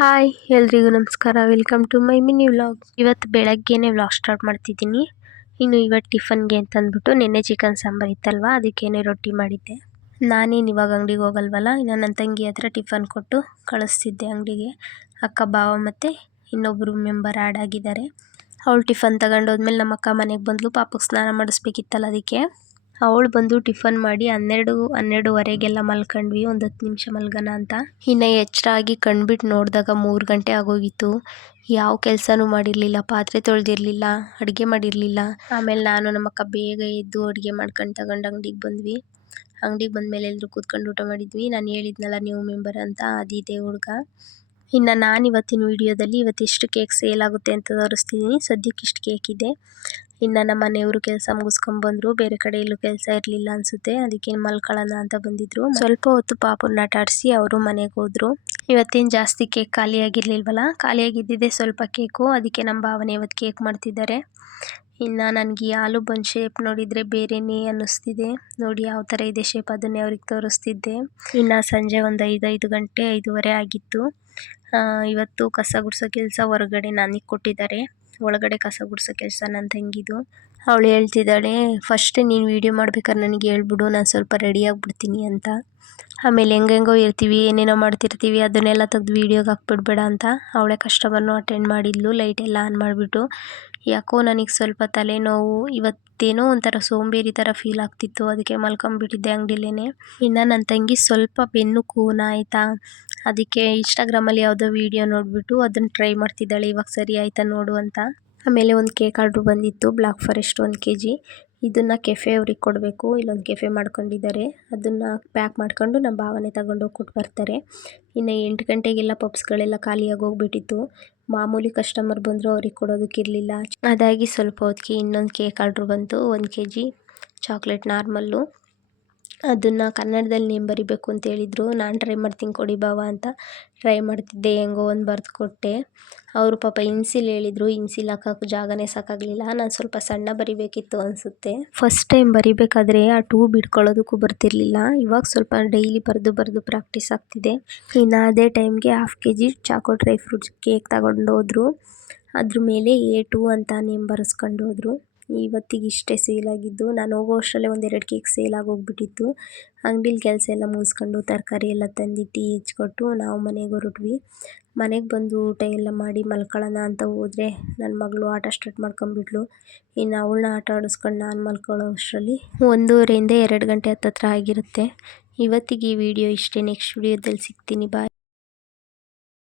Hi ಎಲ್ರಿಗೂ ನಮಸ್ಕಾರ. Welcome to my mini vlog. ಇವತ್ತು ಬೆಳಗ್ಗೆನೇ ವ್ಲಾಗ್ ಸ್ಟಾರ್ಟ್ ಮಾಡ್ತಿದ್ದೀನಿ. ಇನ್ನು ಇವತ್ತು ಟಿಫನ್ಗೆ ಅಂತ ಅಂದ್ಬಿಟ್ಟು ನಿನ್ನೆ ಚಿಕನ್ ಸಾಂಬಾರು ಇತ್ತಲ್ವ, ಅದಕ್ಕೇನೆ ರೊಟ್ಟಿ ಮಾಡಿದ್ದೆ. ನಾನೇನು ಇವಾಗ ಅಂಗಡಿಗೆ ಹೋಗಲ್ವಲ್ಲ, ಇನ್ನು ನನ್ನ ತಂಗಿ ಹತ್ರ ಟಿಫನ್ ಕೊಟ್ಟು ಕಳಿಸ್ತಿದ್ದೆ ಅಂಗಡಿಗೆ. ಅಕ್ಕ ಬಾವ ಮತ್ತು ಇನ್ನೊಬ್ಬರು ಮೆಂಬರ್ ಆ್ಯಡ್ ಆಗಿದ್ದಾರೆ. ಅವಳು ಟಿಫನ್ ತಗೊಂಡೋದ್ಮೇಲೆ ನಮ್ಮ ಅಕ್ಕ ಮನೆಗೆ ಬಂದಳು. ಪಾಪಕ್ಕೆ ಸ್ನಾನ ಮಾಡಿಸ್ಬೇಕಿತ್ತಲ್ಲ, ಅದಕ್ಕೆ ಅವಳು ಬಂದು ಟಿಫನ್ ಮಾಡಿ 12:30 ಮಲ್ಕೊಂಡ್ವಿ. ಒಂದು 10 ನಿಮಿಷ ಮಲ್ಗೋಣ ಅಂತ. ಇನ್ನು ಎಚ್ಚರ ಆಗಿ ಕಣ್ಬಿಟ್ಟು ನೋಡಿದಾಗ 3 ಗಂಟೆ ಆಗೋಗಿತ್ತು. ಯಾವ ಕೆಲಸನೂ ಮಾಡಿರಲಿಲ್ಲ, ಪಾತ್ರೆ ತೊಳೆದಿರಲಿಲ್ಲ, ಅಡುಗೆ ಮಾಡಿರಲಿಲ್ಲ. ಆಮೇಲೆ ನಾನು ನಮ್ಮ ಅಕ್ಕ ಬೇಗ ಎದ್ದು ಅಡುಗೆ ಮಾಡ್ಕೊಂಡು ತಗೊಂಡು ಅಂಗಡಿಗೆ ಬಂದ್ವಿ. ಅಂಗಡಿಗೆ ಬಂದಮೇಲೆ ಎಲ್ಲರೂ ಕೂತ್ಕೊಂಡು ಊಟ ಮಾಡಿದ್ವಿ. ನಾನು ಹೇಳಿದ್ನಲ್ಲ ನ್ಯೂ ಮೆಂಬರ್ ಅಂತ, ಅದಿದೆ ಹುಡುಗ. ಇನ್ನು ನಾನು ಇವತ್ತಿನ ವೀಡಿಯೋದಲ್ಲಿ ಇವತ್ತೆಷ್ಟು ಕೇಕ್ ಸೇಲ್ ಆಗುತ್ತೆ ಅಂತ ತೋರಿಸ್ತಿದ್ದೀನಿ. ಸದ್ಯಕ್ಕೆ ಇಷ್ಟು ಕೇಕ್ ಇದೆ. ಇನ್ನು ನಮ್ಮ ಮನೆಯವರು ಕೆಲಸ ಮುಗಿಸ್ಕೊಂಡ್ಬಂದರು. ಬೇರೆ ಕಡೆ ಎಲ್ಲೂ ಕೆಲಸ ಇರಲಿಲ್ಲ ಅನಿಸುತ್ತೆ, ಅದಕ್ಕೆ ಮಲ್ಕೊಳ್ಳೋಣ ಅಂತ ಬಂದಿದ್ರು. ಸ್ವಲ್ಪ ಹೊತ್ತು ಪಾಪುನ ಆಟ ಆಡಿಸಿ ಅವರು ಮನೆಗೆ ಹೋದರು. ಇವತ್ತೇನು ಜಾಸ್ತಿ ಕೇಕ್ ಖಾಲಿಯಾಗಿರ್ಲಿಲ್ವಲ್ಲ, ಖಾಲಿಯಾಗಿದ್ದಿದ್ದೆ ಸ್ವಲ್ಪ ಕೇಕು. ಅದಕ್ಕೆ ನಮ್ಮ ಭಾವನೆ ಇವತ್ತು ಕೇಕ್ ಮಾಡ್ತಿದ್ದಾರೆ. ಇನ್ನು ನನಗೆ ಈ ಆಲೂ ಬನ್ ಶೇಪ್ ನೋಡಿದರೆ ಬೇರೆಯೇ ಅನ್ನಿಸ್ತಿದೆ. ನೋಡಿ ಯಾವ ಥರ ಇದೆ ಶೇಪ್, ಅದನ್ನೇ ಅವ್ರಿಗೆ ತೋರಿಸ್ತಿದ್ದೆ. ಇನ್ನು ಸಂಜೆ ಒಂದು 5:30 ಆಗಿತ್ತು. ಇವತ್ತು ಕಸ ಗುಡಿಸೋ ಕೆಲಸ ಹೊರಗಡೆ ನನಗೆ ಕೊಟ್ಟಿದ್ದಾರೆ. ಒಳಗಡೆ ಕಸ ಗುಡಿಸೋ ಕೆಲಸ ನನ್ನ ತಂಗಿದು. ಅವಳು ಹೇಳ್ತಿದ್ದಾಳೆ, ಫಸ್ಟ್ ನೀನು ವೀಡಿಯೋ ಮಾಡ್ಬೇಕಾದ್ರೆ ನನಗೆ ಹೇಳ್ಬಿಡು, ನಾನು ಸ್ವಲ್ಪ ರೆಡಿ ಆಗಿಬಿಡ್ತೀನಿ ಅಂತ. ಆಮೇಲೆ ಹೆಂಗೆಂಗೋ ಇರ್ತೀವಿ, ಏನೇನೋ ಮಾಡ್ತಿರ್ತೀವಿ, ಅದನ್ನೆಲ್ಲ ತೆಗೆದು ವೀಡಿಯೋಗೆ ಹಾಕ್ಬಿಡ್ಬೇಡ ಅಂತ. ಅವಳೇ ಕಸ್ಟಮರ್ನು ಅಟೆಂಡ್ ಮಾಡಿದ್ಲು, ಲೈಟೆಲ್ಲ ಆನ್ ಮಾಡಿಬಿಟ್ಟು. ಯಾಕೋ ನನಗೆ ಸ್ವಲ್ಪ ತಲೆನೋವು, ಇವತ್ತೇನೋ ಒಂಥರ ಸೋಂಬೇರಿ ಥರ ಫೀಲ್ ಆಗ್ತಿತ್ತು. ಅದಕ್ಕೆ ಮಲ್ಕೊಂಬಿಟ್ಟಿದ್ದೆ ಅಂಗಡಿಲೇ. ಇನ್ನು ನನ್ನ ತಂಗಿ ಸ್ವಲ್ಪ ಬೆನ್ನು ಕೂನ ಆಯಿತಾ, ಅದಕ್ಕೆ ಇನ್ಸ್ಟಾಗ್ರಾಮಲ್ಲಿ ಯಾವುದೋ ವೀಡಿಯೋ ನೋಡಿಬಿಟ್ಟು ಅದನ್ನು ಟ್ರೈ ಮಾಡ್ತಿದ್ದಾಳೆ, ಇವಾಗ ಸರಿ ಆಯಿತಾ ನೋಡು ಅಂತ. ಆಮೇಲೆ ಒಂದು ಕೇಕ್ ಆರ್ಡ್ರ್ ಬಂದಿತ್ತು, ಬ್ಲ್ಯಾಕ್ ಫಾರೆಸ್ಟ್ 1 kg. ಇದನ್ನು ಕೆಫೆ ಅವ್ರಿಗೆ ಕೊಡಬೇಕು. ಇಲ್ಲೊಂದು ಕೆಫೆ ಮಾಡ್ಕೊಂಡಿದ್ದಾರೆ, ಅದನ್ನು ಪ್ಯಾಕ್ ಮಾಡ್ಕೊಂಡು ನಮ್ಮ ಭಾವನೆ ತಗೊಂಡೋಗಿ ಕೊಟ್ಟು ಬರ್ತಾರೆ. ಇನ್ನು 8 ಗಂಟೆಗೆಲ್ಲ ಪಪ್ಸ್ಗಳೆಲ್ಲ ಖಾಲಿಯಾಗಿ ಹೋಗ್ಬಿಟ್ಟಿತ್ತು. ಮಾಮೂಲಿ ಕಸ್ಟಮರ್ ಬಂದರು, ಅವ್ರಿಗೆ ಕೊಡೋದಕ್ಕಿರಲಿಲ್ಲ. ಅದಾಗಿ ಸ್ವಲ್ಪ ಹೊತ್ತಿಗೆ ಇನ್ನೊಂದು ಕೇಕ್ ಆರ್ಡ್ರ್ ಬಂತು, 1 kg ಚಾಕ್ಲೇಟ್ ನಾರ್ಮಲ್ಲು. ಅದನ್ನು ಕನ್ನಡದಲ್ಲಿ ನೇಮ್ ಬರಿಬೇಕು ಅಂತ ಹೇಳಿದರು. ನಾನು ಟ್ರೈ ಮಾಡ್ತೀನಿ ಕೊಡಿ ಬಾವ ಅಂತ ಟ್ರೈ ಮಾಡ್ತಿದ್ದೆ. ಹೆಂಗೋ ಒಂದು ಬರೆದು ಕೊಟ್ಟೆ. ಅವರು ಪಾಪ ಇನ್ಸಿಲ್ ಹೇಳಿದರು, ಇನ್ಸಿಲ್ ಹಾಕೋಕ್ಕೆ ಜಾಗನೇ ಸಾಕಾಗಲಿಲ್ಲ. ನಾನು ಸ್ವಲ್ಪ ಸಣ್ಣ ಬರಿಬೇಕಿತ್ತು ಅನಿಸುತ್ತೆ. ಫಸ್ಟ್ ಟೈಮ್ ಬರಿಬೇಕಾದ್ರೆ ಆ 2 ಬಿಡ್ಕೊಳ್ಳೋದಕ್ಕೂ ಬರ್ತಿರ್ಲಿಲ್ಲ. ಇವಾಗ ಸ್ವಲ್ಪ ಡೈಲಿ ಬರೆದು ಪ್ರಾಕ್ಟೀಸ್ ಆಗ್ತಿದೆ. ಇನ್ನು ಅದೇ ಟೈಮ್ಗೆ 1/2 kg Chacko dry fruits cake ತಗೊಂಡು ಹೋದರು. ಅದ್ರ ಮೇಲೆ A2 ಅಂತ ನೇಮ್ ಬರೆಸ್ಕೊಂಡು ಹೋದರು. ಇವತ್ತಿಗೆ ಇಷ್ಟೇ ಸೇಲ್ ಆಗಿದ್ದು. ನಾನು ಹೋಗೋ ಅಷ್ಟರಲ್ಲೇ 1-2 ಕೇಕ್ ಸೇಲ್ ಆಗೋಗ್ಬಿಟ್ಟಿತ್ತು. ಅಂಗಡಿಲಿ ಕೆಲಸ ಎಲ್ಲ ಮುಗಿಸ್ಕೊಂಡು ತರಕಾರಿ ಎಲ್ಲ ತಂದು ಟೀ ಹೆಚ್ಚಿಕೊಟ್ಟು ನಾವು ಮನೆಗೆ ಹೊರಟ್ವಿ. ಮನೆಗೆ ಬಂದು ಊಟ ಎಲ್ಲ ಮಾಡಿ ಮಲ್ಕೊಳ್ಳೋಣ ಅಂತ ಹೋದರೆ ನನ್ನ ಮಗಳು ಆಟ ಸ್ಟಾರ್ಟ್ ಮಾಡ್ಕೊಂಬಿಟ್ಲು. ಇನ್ನು ಅವಳನ್ನ ಆಟ ಆಡಿಸ್ಕೊಂಡು ನಾನು ಮಲ್ಕೊಳ್ಳೋ ಅಷ್ಟರಲ್ಲಿ 1:30 2 ಗಂಟೆ ಹತ್ತತ್ರ ಆಗಿರುತ್ತೆ. ಇವತ್ತಿಗೆ ಈ ವಿಡಿಯೋ ಇಷ್ಟೇ. ನೆಕ್ಸ್ಟ್ ವಿಡಿಯೋದಲ್ಲಿ ಸಿಗ್ತೀನಿ. ಬಾಯ್.